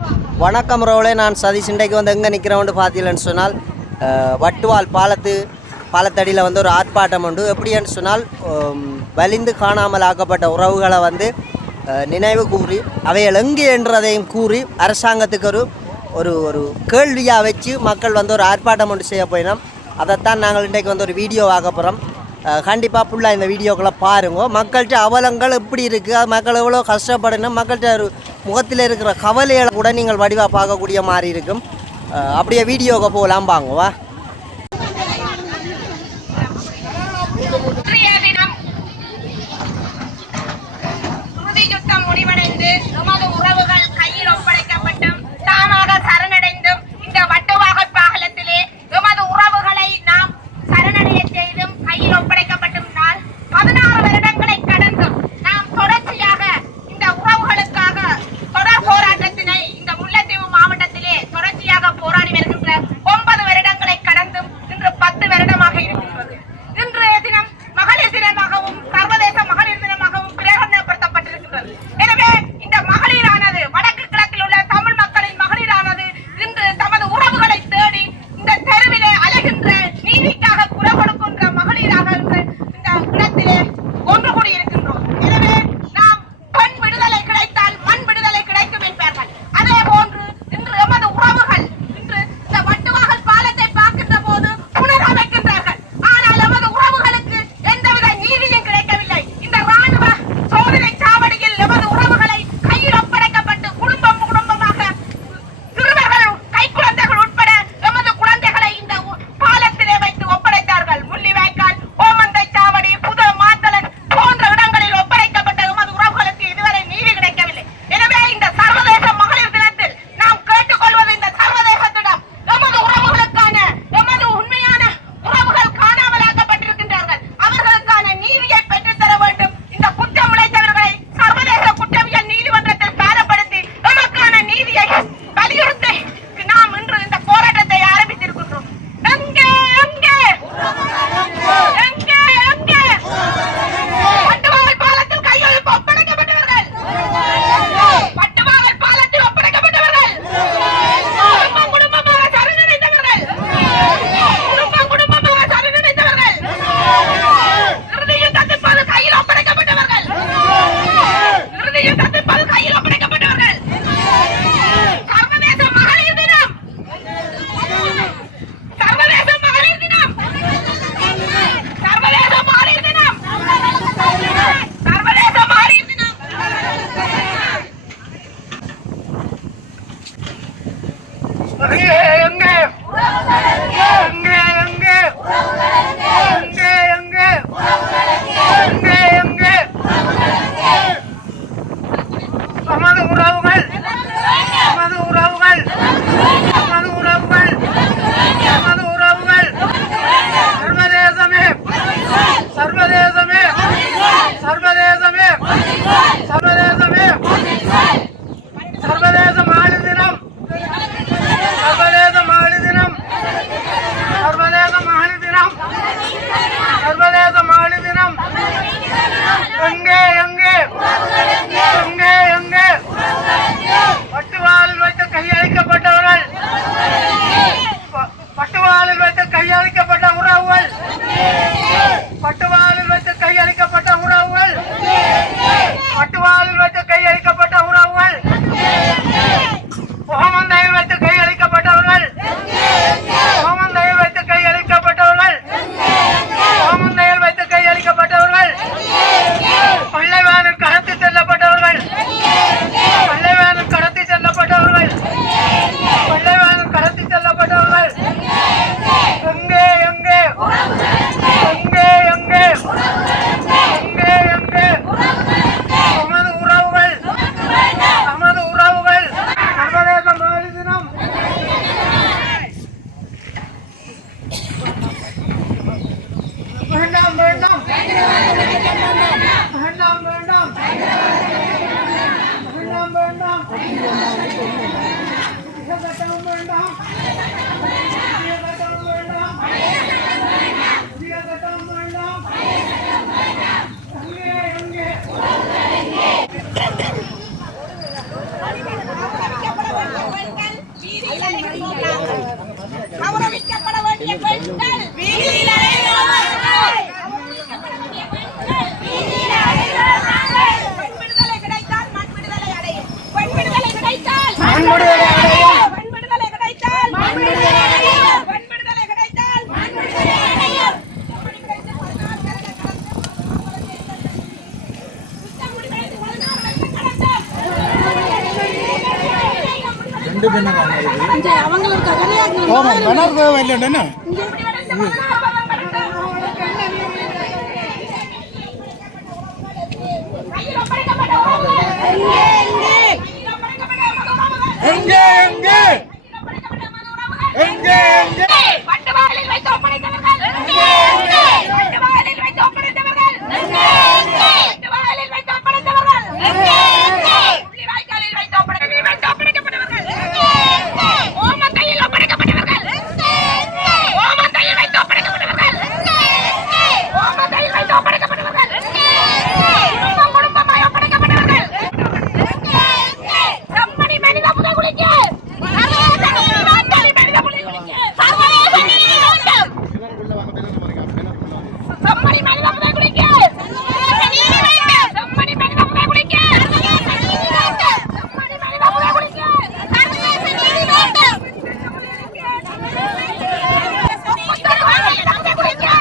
வணக்கம் ரோலே, நான் சதீஷ். இன்றைக்கு வந்து எங்கே நிற்கிறோன்னு பார்த்தீங்கன்னு சொன்னால் வட்டுவால் பாலத்தடியில் வந்து ஒரு ஆர்ப்பாட்டம் உண்டு. எப்படின்னு சொன்னால் வலிந்து காணாமல் ஆக்கப்பட்ட உறவுகளை வந்து நினைவு கூறி அவைகள் எங்கே என்றதையும் கூறி அரசாங்கத்துக்கு ஒரு ஒரு கேள்வியாக வச்சு மக்கள் வந்து ஒரு ஆர்ப்பாட்டம் ஒன்று செய்ய போயினோம். அதைத்தான் நாங்கள் இன்றைக்கு வந்து ஒரு வீடியோ ஆக போகிறோம். கண்டிப்பாக ஃபுல்லாக இந்த வீடியோக்களை பாருங்க. மக்கள்கிட்ட அவலங்கள் எப்படி இருக்குது, மக்கள் எவ்வளோ கஷ்டப்படணும், மக்கள்கிட்ட ஒரு முகத்தில் இருக்கிற கவலைகளை கூட நீங்கள் வடிவாக பார்க்கக்கூடிய மாதிரி இருக்கும். அப்படியே வீடியோவுக்கு போகலாம் வாங்குவா. முடிவடைந்து நமது உறவுகள் கையில் ஒப்படைக்கப்பட்டும் தாமாக சரணடைந்தும் இந்த வட்டுவாக பாகலத்திலே எமது உறவுகளை நாம் சரணடைய செய்தும் கையில் ஒப்படைக்கப்பட்டும் நாள் 16 வருடங்களை கடந்தும் நாம் தொடர்ச்சியாக இந்த உறவுகளுக்காக தொடர் போராட்டத்தினை இந்த முல்லைத்தீவு மாவட்டத்திலே தொடர்ச்சியாக போராடி வருகின்ற 9 வருடங்களை கடந்தும் இன்று 10 வருடமாக இருக்கின்றது. இன்றைய தினம் மகளிர் தினமாகவும் சர்வதேச மகளிர் தினமாகவும் பிரகடனப்படுத்தப்பட்டிருக்கின்றது. எனவே இந்த மகளிரானது வடக்கு கிழக்கில் உள்ள தமிழ் மக்களின் மகளிரானது இன்று தமது உறவுகளை தேடி இந்த தெருவிலே அலைகின்ற நீதிக்காக குரல் கொடுக்கின்ற மகளிராக இந்த இடத்திலே ஒன்று கூடியிருக்கின்றோம். எனவே நாம் பெண் விடுதலை கிடைத்தால் மண் விடுதலை கிடைக்கும் என்பார்கள். அதே போன்று இன்று எமது உறவுகள் இன்று இந்த வட்டுவாகல் பாலத்தை பார்க்கின்ற போது புனரமைக்கின்றார்கள். ஆனால் எமது உறவுகளுக்கு எந்தவித நீதியும் கிடைக்கவில்லை. இந்த ராணுவ சோதனை சாவடியில் எமது உறவுகளை கையில் ஒப்படைக்கப்பட்டு குடும்பமாக சிறுவர்கள் கைக்குழந்தைகள் உட்பட எமது குழந்தைகளை இந்த பாலத்திலே வைத்து ஒப்படைத்தார்கள். முள்ளிவாய்க்கால், ஓமந்தை சாவடி, புது மாத்தளன் போன்ற இடங்களில் ஒப்படைக்கப்பட்ட எமது உறவுகளுக்கு இதுவரை நீதி கிடைக்கவில்லை. எனவே இந்த சர்வதேச மகளிர் தினத்தில் நாம் கேட்டுக்கொள்வது இந்த சர்வதேசத்திடம் எமது உறவுகளுக்கான எமது உண்மையான உறவுகள் காணாமலாக்கப்பட்டிருக்கின்றார்கள். அவர்களுக்கான நீதியை பெற்றுத்தர வேண்டும். இந்த குற்றம் இழைத்தவர்களை சர்வதேச குற்றவியல் நீதிமன்றத்தில் பாரப்படுத்தி எமக்கான நீதியை வலியுறுத்தி நாம் இன்று இந்த போராட்டத்தை ஆரம்பித்திருக்கின்றோம். எங்கே எங்கே எங்கே எங்கே வட்டுவாகல் பாலத்தில் கையில் ஒப்படைக்கப்பட்டவர்கள், வட்டுவாகல் பாலத்தில் ஒப்படைக்கப்பட்டவர்கள், குடும்பமாக சரணடைந்தவர்கள், குடும்பமாக சரணடைந்தவர்கள், இறுதியில் தப்பிப்பது கையில் ஒப்படைக்கப்பட்டவர்கள், இறுதியில் தப்பிப்பது கையில் ஒப்படைக்கப்பட்டவர்கள். சர்வதேச மகளிர் தினம், சர்வதேச மகளிர் தினம், சர்வதேச மகளிர் தினம், சர்வதேச மகளிர் தினம். எங்கே எங்கே எங்கே எங்கே எங்கே எங்கே எங்கே எங்கே நமது உறவுகள், நமது உறவுகள், நமது உறவுகள், நமது உறவுகள். சர்வதேசமே, சர்வதேசமே, சர்வதேசமே, சர்வதேசமே, சர்வதேச மகளிர் தினம், சர்வதேச மகளிர் தினம், கௌரவிக்கப்பட வேண்டிய பெண்கள் வீதியில் அலைகிறார்கள். பெண் விடுதலை கிடைத்தால் மண் விடுதலை அடையும். பெண் விடுதலை கிடைத்தால் மண் விடுதலை அடையும். பெண் விடுதலை கிடைத்தால் மண் விடுதலை அடையும். பெண் விடுதலை கிடைத்தால் மண் விடுதலை அடையும். ரெண்டு பேரும் அவங்களுக்கு இல்லைன்னா பட்டுவாளில் வைத்து ஒப்படைத்தவர்கள் பட்டுவாளில் வைத்து ஒப்படைத்தவர்கள் பட்டுவாளில் வைத்து ஒப்படைத்தவர்கள் புள்ளிவாய்க்காலில் வைத்து ஒப்படைக்கப்பட்டவர்கள் ஓமத்தையில் ஒப்படைக்கப்பட்டவர்கள் ஓமத்தையில் வைத்து ஒப்படைக்கப்பட்டவர்கள் ஓமத்தையில் வைத்து ஒப்படைக்கப்பட்டவர்கள் குடும்பம் குடும்பமாய் ஒப்படைக்கப்பட்டவர்கள் செம்மணி மனித புதைகுழிக்கு செம்மணி மனித புதைகுழிக்கு சர்வதேச நீதி வேண்டும். செம்மணி மனித புதைகுழிக்கு செம்மணி மனித புதைகுழிக்கு செம்மணி மனித புதைகுழிக்கு சர்வதேச நீதி வேண்டும். கொக்குத்தருவாய் மனித புதைகுழிக்கு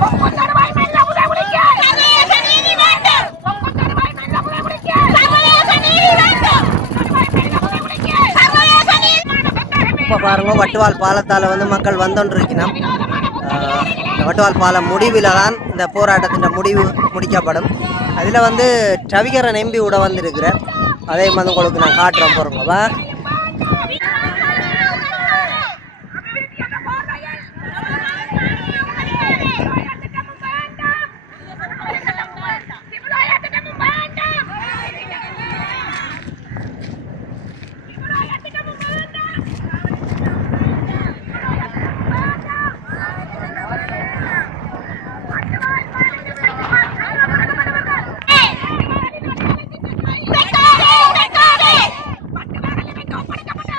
கொக்குத்தருவாய் மனித புதைகுழிக்கு சர்வதேச நீதி வேண்டும். கொக்குத்தருவாய் மனித புதைகுழிக்கு சர்வதேச நீதி வேண்டும். மனித புதைகுழிக்கு சர்வதேச நீதி. இப்போ பாருங்க வட்டுவால் பாலத்தால் வந்து மக்கள் வந்தோன்றிருக்கணும். இந்த வட்டுவால் பாலம் முடிவில் தான் இந்த போராட்டத்தின் முடிவு முடிக்கப்படும். அதில் வந்து ரவிகரன் எம்பி கூட வந்திருக்கிறார். அதே மாதிரி உங்களுக்கு நான் காட்டுறேன் போகிறோங்களா. பட்டுவாளில் வைத்து ஒப்படைக்கப்பட்ட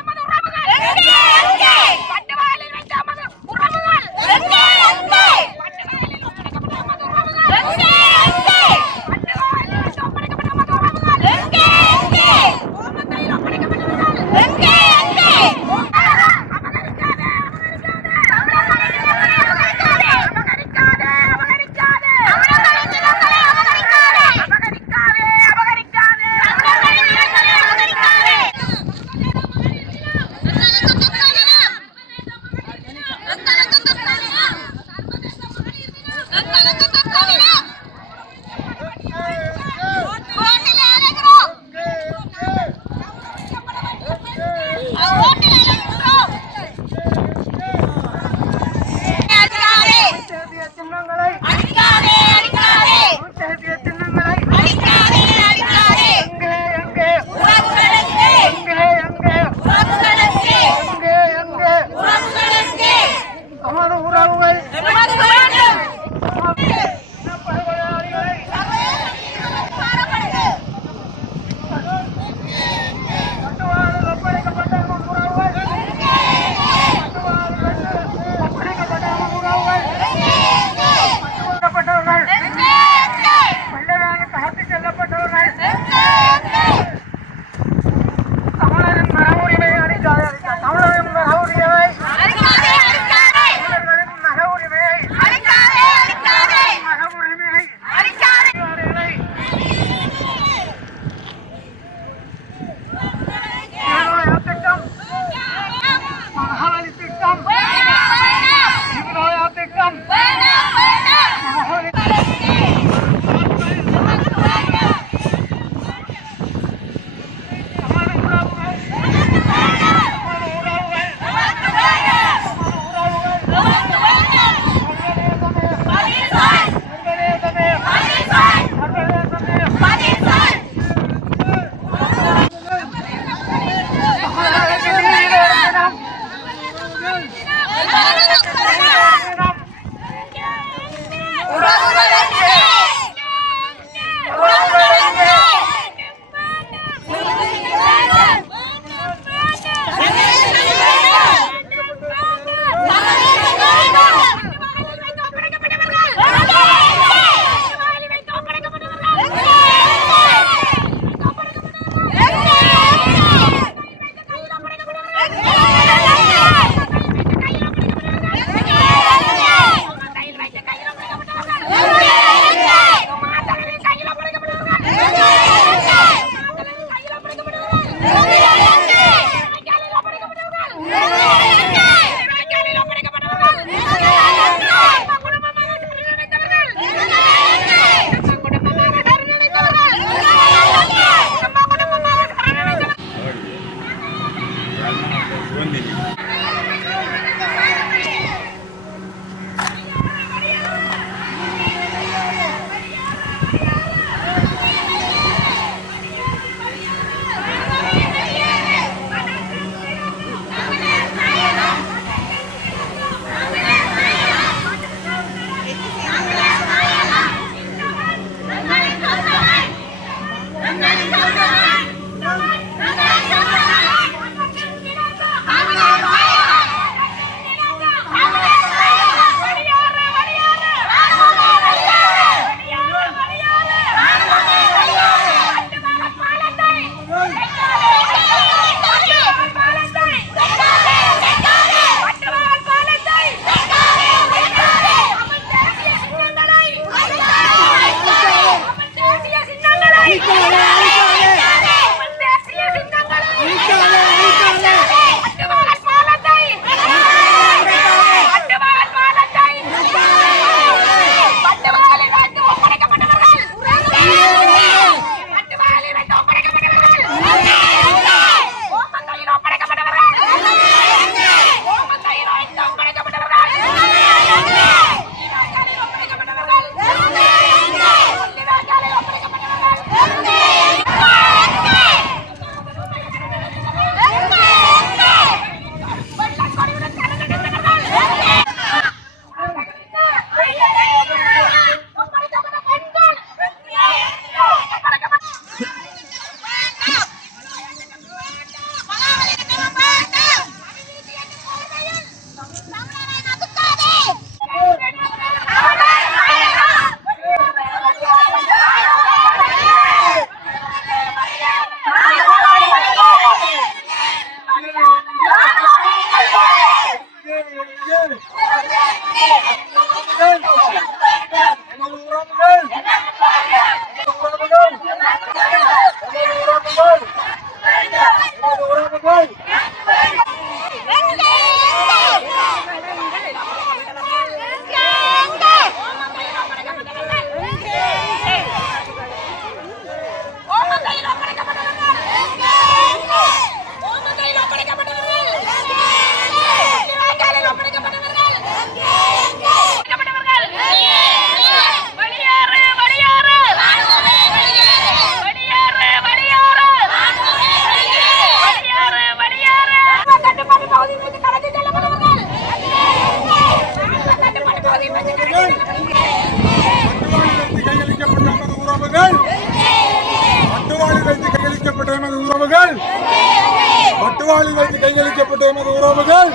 மட்டுவாளி வைத்து கையளிக்கப்பட்ட எமது உறவுகள்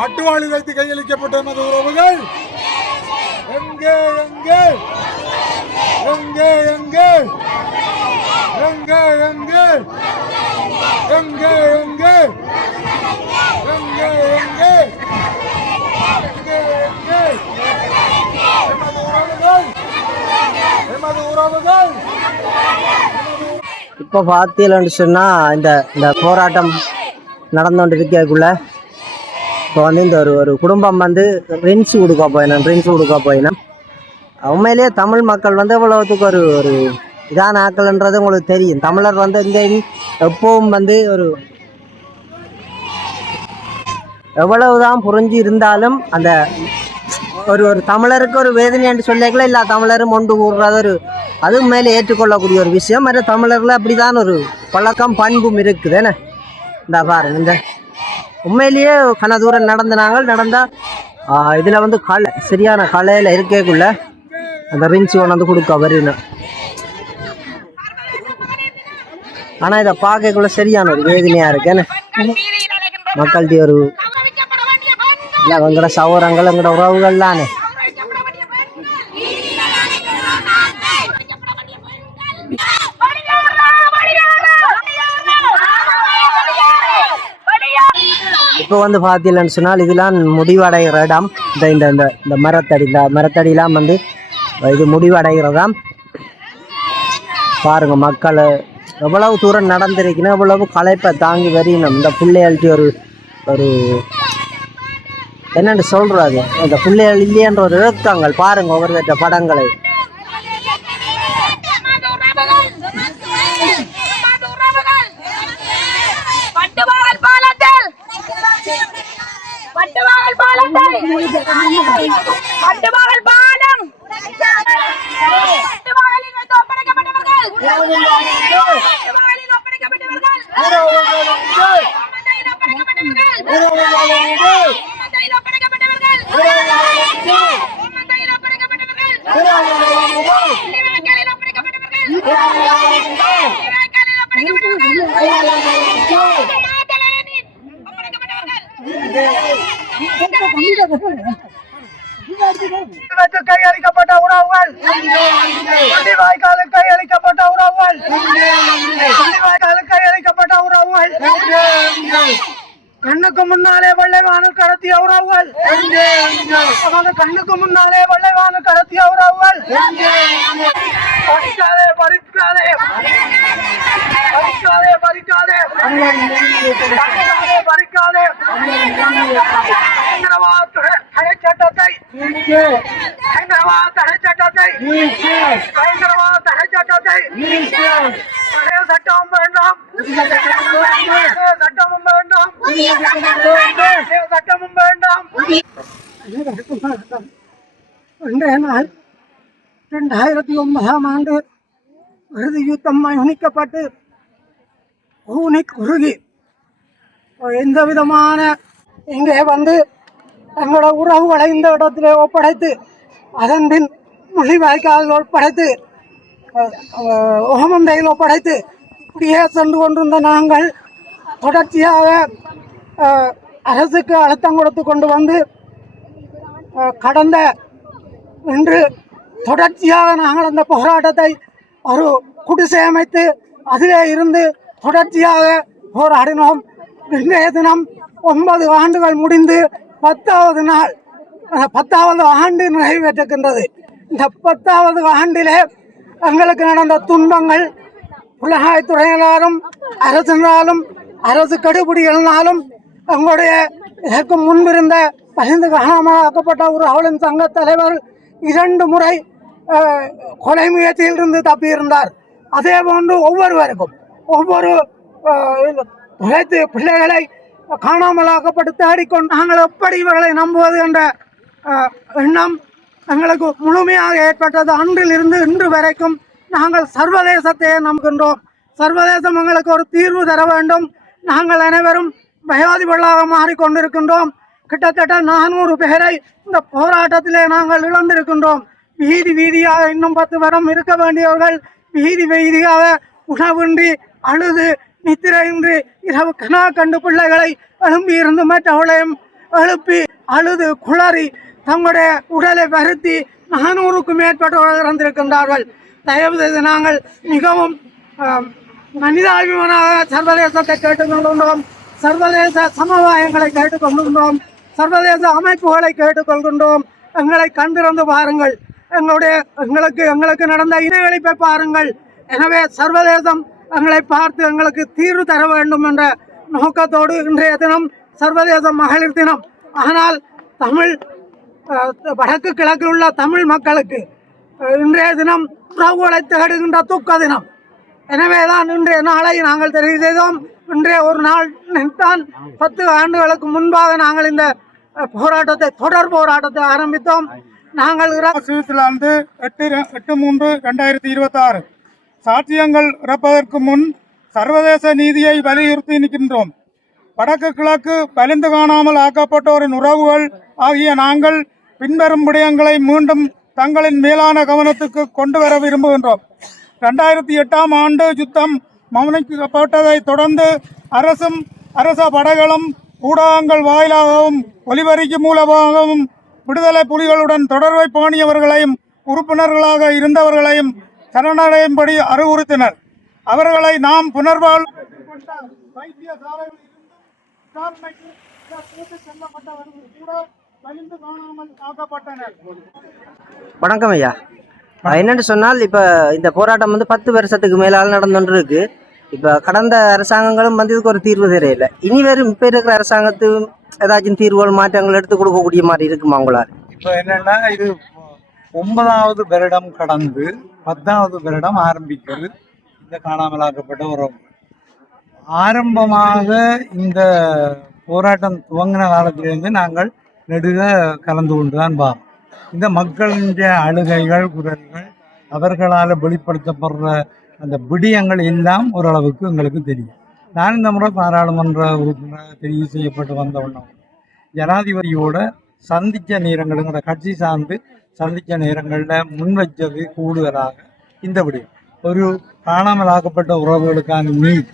மட்டுவாளி வைத்து கையளிக்கப்பட்ட எமது உறவுகள் எங்கே எங்கே எங்கே எங்கே எங்கே எங்கே எங்கே எங்கே எங்கே எங்கே எங்கே எங்கே எமது உறவுகள் எமது உறவுகள் இப்போ பார்த்தீங்கன்னு சொன்னால் இந்த போராட்டம் நடந்து கொண்டு இருக்கக்குள்ள இப்போ வந்து இந்த ஒரு குடும்பம் வந்து ட்ரிங்க்ஸ் கொடுக்க போயினேன் உண்மையிலேயே தமிழ் மக்கள் வந்து இவ்வளவுத்துக்கு ஒரு இதான ஆக்கள்ன்றது உங்களுக்கு தெரியும். தமிழர் வந்து இங்கே எப்பவும் வந்து எவ்வளவுதான் புரிஞ்சு இருந்தாலும் அந்த ஒரு தமிழருக்கு ஒரு வேதனைன்னு சொல்லிக்கல இல்லை தமிழரும் ஒன்று கூடுறது அது மேலே ஏற்றுக்கொள்ளக்கூடிய ஒரு விஷயம். மற்ற தமிழரில் அப்படிதான் ஒரு பழக்கம் பண்பும் இருக்குது. என்ன இந்த பாருங்க, இந்த உண்மையிலேயே கன தூரம் நடந்தால் இதில் வந்து சரியான கலையில் இருக்கக்குள்ள அந்த ரின்ஸ் கொண்டு கொடுக்க வரணும். ஆனால் இதை பார்க்கக்குள்ள சரியான ஒரு வேதனையாக இருக்கு. என்ன மக்கள்கிட்ட ஒரு இல்லை எங்களோட சௌரங்கள் எங்களோட உறவுகள்லானே இப்போ வந்து பார்த்தீங்கன்னு சொன்னால் இதெல்லாம் முடிவடைகிற இடம். இந்த மரத்தடியெலாம் வந்து இது முடிவடைகிறதாம். பாருங்க மக்கள் எவ்வளவு தூரம் நடந்திருக்கணும், எவ்வளவு களைப்பை தாங்கி வரையணும். இந்த பிள்ளைகள்கிட்ட ஒரு என்னென்னு சொல்கிறாங்க, இந்த பிள்ளைகள் இல்லையன்ற ஒரு இழக்காங்கள் பாருங்க ஒவ்வொரு படங்களை. கையளிக்கப்பட்ட உறவுகள் கையளிக்கப்பட்ட உறவுகள் கையளிக்கப்பட்ட உறவுகள் கண்ணுக்கு முன்னாலே வெள்ளைவானல் கடத்திய உறவுகள் கண்ணுக்கு முன்னாலே வெள்ளைவானல் கடத்திய உறவுகள் பறிக்காதே பறிக்காதே பறிக்காதே பறிக்காதே பறிக்காதே தடை சட்டத்தை தடை சட்டத்தை தடை சட்டத்தை சட்டமும் வேண்டாம் சட்டமும் வேண்டாம் சட்டமும் வேண்டாம். இன்றைய நாள் 2009ஆம் ஆண்டு இறுதி யுத்தம் இணைக்கப்பட்டு ஊனி குறுகி எந்த விதமான இங்கே வந்து தங்களோட உறவுகளை இந்த இடத்திலே ஒப்படைத்து அதன் பின் முள்ளிவாய்க்காலில் ஒப்படைத்து ஓமந்தையில் ஒப்படைத்து இப்படியே சென்று கொண்டிருந்த நாங்கள் தொடர்ச்சியாக அரசுக்கு அழுத்தம் கொடுத்து கொண்டு வந்து கடந்த இன்று தொடர்ச்சியாக நாங்கள் அந்த போராட்டத்தை ஒரு குடிசை அமைத்து அதிலே இருந்து தொடர்ச்சியாக போராடினோம். இன்றைய தினம் 9 ஆண்டுகள் முடிந்து 10வது நாள் 10வது ஆண்டு நிறைவேற்றுகின்றது. இந்த 10வது ஆண்டிலே எங்களுக்கு நடந்த துன்பங்கள் புலகாய்த்துறையினாலும் அரசினாலும் அரசு கடுபிடிகளினாலும் எங்களுடைய இதற்கு முன்பிருந்த பகிர்ந்து காணாமலாக்கப்பட்ட ஒரு அவளின் சங்க தலைவர் 2 முறை கொலை முயற்சியிலிருந்து தப்பியிருந்தார். அதே போன்று ஒவ்வொருவருக்கும் ஒவ்வொரு உழைத்து பிள்ளைகளை காணாமலாக்கப்பட்டு தேடிக்கொண்டு நாங்கள் எப்படி இவர்களை நம்புவது என்ற எண்ணம் எங்களுக்கு முழுமையாக ஏற்பட்டது. அன்றிலிருந்து இன்று வரைக்கும் நாங்கள் சர்வதேசத்தையே நம்புகின்றோம். சர்வதேசம் எங்களுக்கு ஒரு தீர்வு தர வேண்டும். நாங்கள் அனைவரும் பயாதிபர்களாக மாறிக்கொண்டிருக்கின்றோம். கிட்டத்தட்ட 400 பேரை இந்த போராட்டத்திலே நாங்கள் இழந்திருக்கின்றோம். வீதி வீதியாக இன்னும் 10 வருடம் இருக்க வேண்டியவர்கள் வீதி வீதியாக உணவின்றி அழுது நித்திரையின்றி இரவு கனா கண்டு பிள்ளைகளை எழும்பி இருந்து மற்றவளையும் எழுப்பி அழுது குளறி தங்களுடைய உடலை வருத்தி 400க்கும் மேற்பட்டவர்கள் இறந்திருக்கின்றார்கள். தயவு செய்து நாங்கள் மிகவும் மனிதாபிமானாக சர்வதேசத்தை கேட்டுக்கொள்கின்றோம், சர்வதேச சமுதாயங்களை கேட்டுக்கொள்கின்றோம், சர்வதேச அமைப்புகளை கேட்டுக்கொள்கின்றோம். எங்களை கண்டிருந்து பாருங்கள், எங்களுக்கு நடந்த இனவழிப்பை பாருங்கள். எனவே சர்வதேசம் எங்களை பார்த்து எங்களுக்கு தீர்வு தர வேண்டும் என்ற நோக்கத்தோடு இன்றைய தினம் சர்வதேச மகளிர் தினம். ஆனால் வடக்கு கிழக்கில் உள்ள தமிழ் மக்களுக்கு இன்றைய தினம் உறவுகளை தேடுகின்ற துக்க தினம். எனவேதான் இன்றைய நாளை நாங்கள் தெரிவு செய்தோம். இன்றைய ஒரு நாள் தான் 10 ஆண்டுகளுக்கு முன்பாக நாங்கள் இந்த தொடர் போராட்டத்தை ஆரம்பித்தோம். நாங்கள் சுவிட்சர்லாந்து 8/3/2026 சாட்சியங்கள் இறப்பதற்கு முன் சர்வதேச நீதியை வலியுறுத்தி நிற்கின்றோம். வடக்கு கிழக்கு வலிந்து காணாமல் ஆக்கப்பட்டோரின் உறவுகள் ஆகிய நாங்கள் பின்வரும் விடயங்களை மீண்டும் தங்களின் மேலான கவனத்துக்கு கொண்டு வர விரும்புகின்றோம். 2008ஆம் ஆண்டு யுத்தம் மௌனிக்கப்பட்டதை தொடர்ந்து அரச படைகளும் ஊடகங்கள் வாயிலாகவும் ஒலிபெருக்கி மூலமாகவும் விடுதலை புலிகளுடன் தொடர்பை பேணியவர்களையும் உறுப்பினர்களாக இருந்தவர்களையும் சரணடையும்படி அறிவுறுத்தினர். அவர்களை நாம் புனர்வாழ் வணக்கம் ஐயா. என்னென்னு சொன்னால் இப்போ இந்த போராட்டம் 10 வருஷத்துக்கு மேலால் நடந்துட்டு இருக்கு. இப்போ கடந்த அரசாங்கங்களும் இதுக்கு ஒரு தீர்வு தெரியல. இனி வரும் இப்போ இருக்கிற அரசாங்கத்து ஏதாச்சும் தீர்வுகள் மாற்றங்கள் எடுத்து கொடுக்கக்கூடிய மாதிரி இருக்குமா உங்களால்? இப்போ என்னன்னா, இது 9வது வருடம் கடந்து 10வது வருடம் ஆரம்பிக்கிறது. இந்த காணாமலாக்கப்பட்ட உறவு ஆரம்பமாக இந்த போராட்டம் துவங்கின காலத்திலிருந்து நாங்கள் நெடுக கலந்து கொண்டுதான் பாரோம். இந்த மக்களின் அழுகைகள் குரல்கள் அவர்களால் வெளிப்படுத்தப்படுற அந்த விடயங்கள் எல்லாம் ஓரளவுக்கு எங்களுக்கு தெரியும். நான் இந்த முறை பாராளுமன்ற உறுப்பினராக தெரிவு செய்யப்பட்டு வந்தவண்ணம் ஜனாதிபதியோட சந்தித்த நேரங்களுங்கிற கட்சி சார்ந்து சந்தித்த நேரங்களில் முன்வைச்சது கூடுதலாக இந்த விடயம் ஒரு காணாமல் ஆக்கப்பட்ட உறவுகளுக்கான நீதி,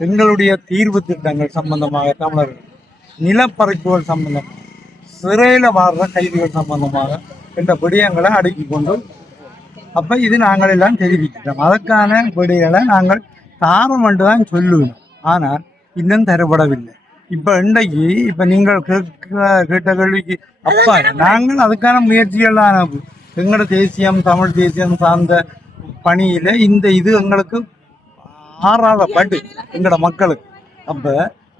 எங்களுடைய தீர்வு திட்டங்கள் சம்பந்தமாக, தமிழர்கள் நிலப்பறிப்புகள் சம்பந்தமாக, சிறையில் வாழ்கிற கைதிகள் சம்பந்தமாக என்ற விடயங்களை அடுக்கி கொண்டு அப்போ இது நாங்கள் எல்லாம் தெரிவிக்கிறோம். அதற்கான விடைகளை நாங்கள் தாரம் என்று தான் சொல்லுவோம். ஆனால் இன்னும் தரப்படவில்லை. இப்போ இன்றைக்கு இப்போ நீங்கள் கேட்ட கேள்விக்கு அப்பா நாங்கள் அதுக்கான முயற்சிகள்லாம் எங்களோட தேசியம் தமிழ் தேசியம் சார்ந்த பணியில் இந்த இது எங்களுக்கு ஆறாத பட்டு எங்களோட மக்களுக்கு. அப்போ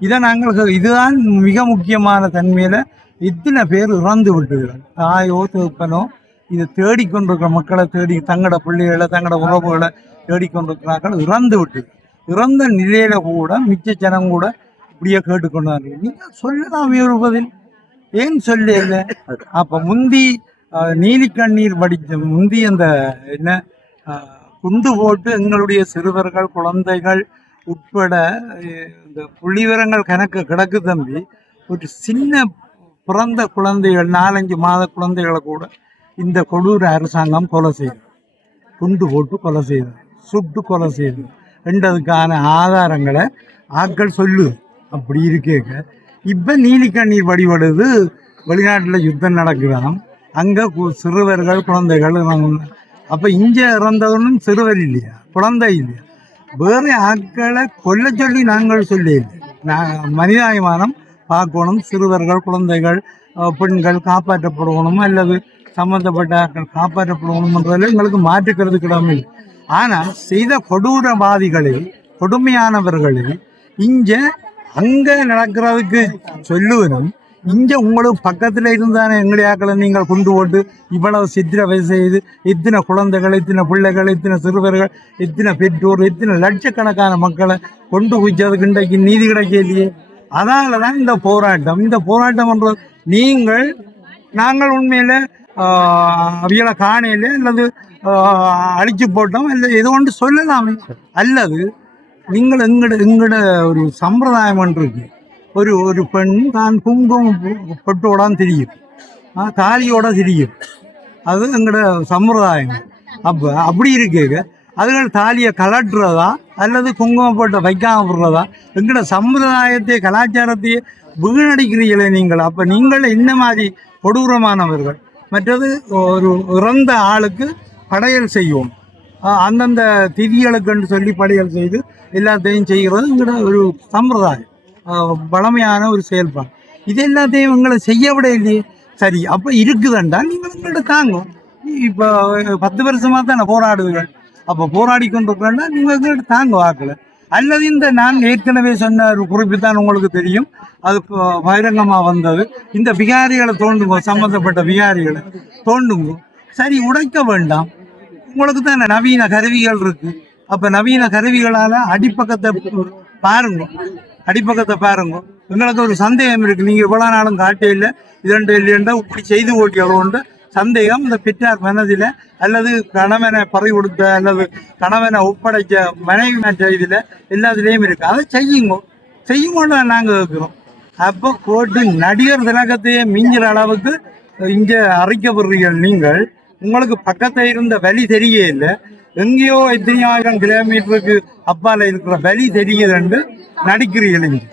இதை நாங்கள் இதுதான் மிக முக்கியமான தன்மையில் எத்தனை பேர் இறந்து விட்டுகிறார்கள். தாயோ தகப்பனோ இதை தேடிக்கொண்டிருக்கிற மக்களை தேடி தங்களோட பிள்ளைகளை தங்களோட உறவுகளை தேடிக்கொண்டிருக்கிறார்கள். இறந்து விட்டு இறந்த நிலையில கூட மிச்ச ஜனம் கூட இப்படியே கேட்டுக்கொண்டாங்க. நீங்கள் சொல்லலாமே ஒரு பதில், ஏன் சொல்ல இல்லை? அப்போ முந்தி நீலி கண்ணீர் வடித்த முந்தி அந்த என்ன குண்டு போட்டு எங்களுடைய சிறுவர்கள் குழந்தைகள் உட்பட இந்த புள்ளிவிவரங்கள் கணக்கு கிடக்கு தம்பி. ஒரு சின்ன பிறந்த குழந்தைகள் 4-5 மாத குழந்தைகளை கூட இந்த கொடூர அரசாங்கம் கொலை செய்யுது, குண்டு போட்டு கொலை செய்யுது, சுட்டு கொலை செய்யுது என்றதுக்கான ஆதாரங்களை ஆட்கள் சொல்லுது. அப்படி இருக்கேக்க இப்போ நீலி கண்ணீர் வடிவடுது. வெளிநாட்டில் யுத்தம் நடக்குதாம், அங்கே சிறுவர்கள் குழந்தைகள். அப்போ இங்கே இறந்தவனும் சிறுவர் இல்லையா, குழந்தை இல்லையா? வேறு ஆட்களை கொல்ல சொல்லி நாங்கள் சொல்லி மனிதாபிமானம் பார்க்கணும். சிறுவர்கள் குழந்தைகள் பெண்கள் காப்பாற்றப்படணும் அல்லது சம்பந்தப்பட்ட ஆட்கள் காப்பாற்றப்படணும்ன்றதில் எங்களுக்கு மாற்றுக்கிறது கிடமில்லை. ஆனால் செய்த கொடூரவாதிகளை கொடுமையானவர்களை இங்கே அங்கே நடக்கிறதுக்கு சொல்லுவதும் இங்கே உங்களுக்கு பக்கத்தில் இருந்தானே எங்களுடைய ஆக்களை நீங்கள் கொண்டு போட்டு இவ்வளவு சித்திரவதை செய்து எத்தனை குழந்தைகள் எத்தனை பிள்ளைகள் எத்தனை சிறுவர்கள் எத்தனை பெற்றோர் எத்தனை லட்சக்கணக்கான மக்களை கொண்டு குவிச்சதுக்கு இன்றைக்கு நீதி கிடைக்கலையே. அதனால தான் இந்த போராட்டம் பண்ணுறது. நாங்கள் உண்மையில் அவியலை காணையில் அல்லது அழிச்சு போட்டோம் அல்லது எது ஒன்று சொல்லலாமே. அல்லது நீங்கள் எங்களோட ஒரு சம்பிரதாயம் ஒன்று இருக்கு. ஒரு பெண் தான் குங்குமம் பொட்டோடான்னு தெரியும், தாலியோட தெரியும், அது எங்களோட சம்பிரதாயம். அப்போ அப்படி இருக்க அதுகள் தாலியை கலட்டுறதா அல்லது குங்குமம் போட்டு வைக்காம விடுறதா? எங்களோட சம்பிரதாயத்தை கலாச்சாரத்தையே வீணடிக்கிறீங்களே நீங்கள். அப்போ நீங்கள் என்ன மாதிரி கொடூரமானவர்கள். மற்றது ஒரு இறந்த ஆளுக்கு படையல் செய்வோம், அந்தந்த திதிகளுக்குன்னு சொல்லி படையல் செய்து எல்லாத்தையும் செய்கிறது எங்களோட ஒரு சம்பிரதாயம், பழமையான ஒரு செயல்பாடு. இது எல்லாத்தையும் எங்களை செய்ய விட இல்லையே. சரி, அப்போ இருக்குதுண்டா நீங்கள் எங்கள்கிட்ட தாங்கும். இப்போ 10 வருஷமாக தானே போராடுவீர்கள். அப்போ போராடி கொண்டிருக்கிறேன்னா நீங்கள் எங்கள்கிட்ட தாங்க வாக்கல. அல்லது இந்த நான் ஏற்கனவே சொன்ன ஒரு குறிப்பு தான் உங்களுக்கு தெரியும், அது பகிரங்கமாக வந்தது. இந்த விகாரிகளை தோண்டுங்க, சம்மந்தப்பட்ட விகாரிகளை தோண்டுங்க. சரி, உடைக்க வேண்டாம், உங்களுக்கு தானே நவீன கருவிகள் இருக்கு. அப்போ நவீன கருவிகளால் அடிப்பக்கத்தை பாருங்க. எங்களுக்கு ஒரு சந்தேகம் இருக்கு, நீங்கள் இவ்வளோ நாளும் காட்டே இல்லை இதண்டு இல்லைன்றா இப்படி செய்து ஓட்டியளவுன்ற சந்தேகம் இந்த பெற்றார் மனதில் அல்லது கணவனை பறி கொடுத்த அல்லது கணவனை ஒப்படைக்க மனைவி மற்ற இதில் எல்லாத்துலேயும் இருக்குது. அதை செய்யுங்கன்னு நாங்கள் இருக்கிறோம். அப்போ போட்டு நடிகர் திலகத்தையே மிஞ்சிற அளவுக்கு இங்கே அரைக்கப்படுறீர்கள் நீங்கள். உங்களுக்கு பக்கத்தில் இருந்த வழி தெரிய இல்லை, எங்கேயோ எத்தனை ஆயிரம் கிலோமீட்டருக்கு அப்பால் இருக்கிற வழி தெரியுதுன்னு நடிக்கிறீர்கள் இங்கே.